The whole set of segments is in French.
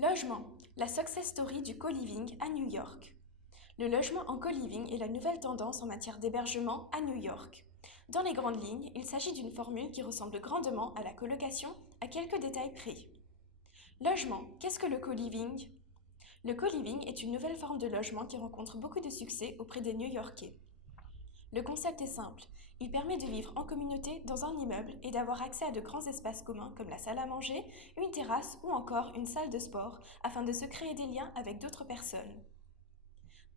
Logement, la success story du co-living à New York. Le logement en co-living est la nouvelle tendance en matière d'hébergement à New York. Dans les grandes lignes, il s'agit d'une formule qui ressemble grandement à la colocation, à quelques détails près. Logement, qu'est-ce que le co-living? Le co-living est une nouvelle forme de logement qui rencontre beaucoup de succès auprès des New-Yorkais. Le concept est simple, il permet de vivre en communauté dans un immeuble et d'avoir accès à de grands espaces communs comme la salle à manger, une terrasse ou encore une salle de sport afin de se créer des liens avec d'autres personnes.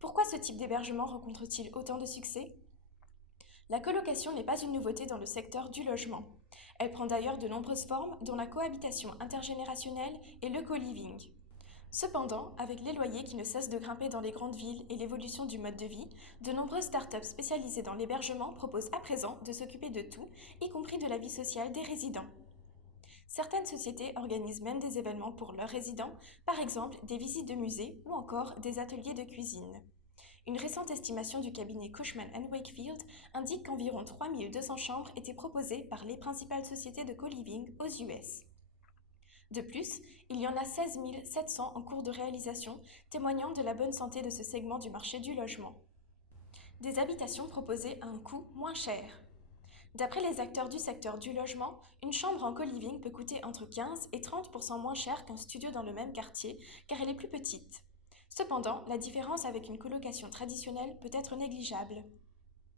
Pourquoi ce type d'hébergement rencontre-t-il autant de succès? La colocation n'est pas une nouveauté dans le secteur du logement. Elle prend d'ailleurs de nombreuses formes dont la cohabitation intergénérationnelle et le co-living. Cependant, avec les loyers qui ne cessent de grimper dans les grandes villes et l'évolution du mode de vie, de nombreuses startups spécialisées dans l'hébergement proposent à présent de s'occuper de tout, y compris de la vie sociale des résidents. Certaines sociétés organisent même des événements pour leurs résidents, par exemple des visites de musées ou encore des ateliers de cuisine. Une récente estimation du cabinet Cushman & Wakefield indique qu'environ 3200 chambres étaient proposées par les principales sociétés de co-living aux US. De plus, il y en a 16 700 en cours de réalisation, témoignant de la bonne santé de ce segment du marché du logement. Des habitations proposées à un coût moins cher. D'après les acteurs du secteur du logement, une chambre en co-living peut coûter entre 15 et 30% moins cher qu'un studio dans le même quartier, car elle est plus petite. Cependant, la différence avec une colocation traditionnelle peut être négligeable.